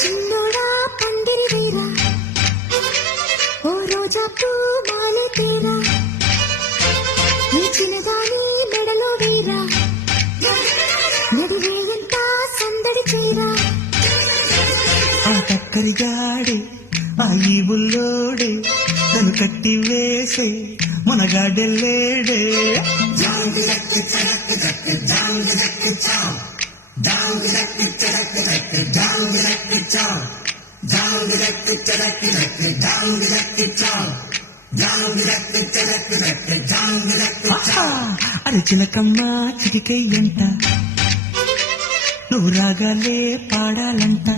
చిన్నోడా పందిరి వీరా ఓ రోజా పూ మాల తీరా ఈ చిన్నదాని మెడలో వీరా నడివేయంతా సందడి చీరా ఆ కక్కరిగాడే ఆ ఈ బుల్లోడే తను కట్టి వేసే మనగాడెల్లేడే అరే చిలకమ్మ చిటికయ్యంట నువ్వు రాగాలే పాడాలంట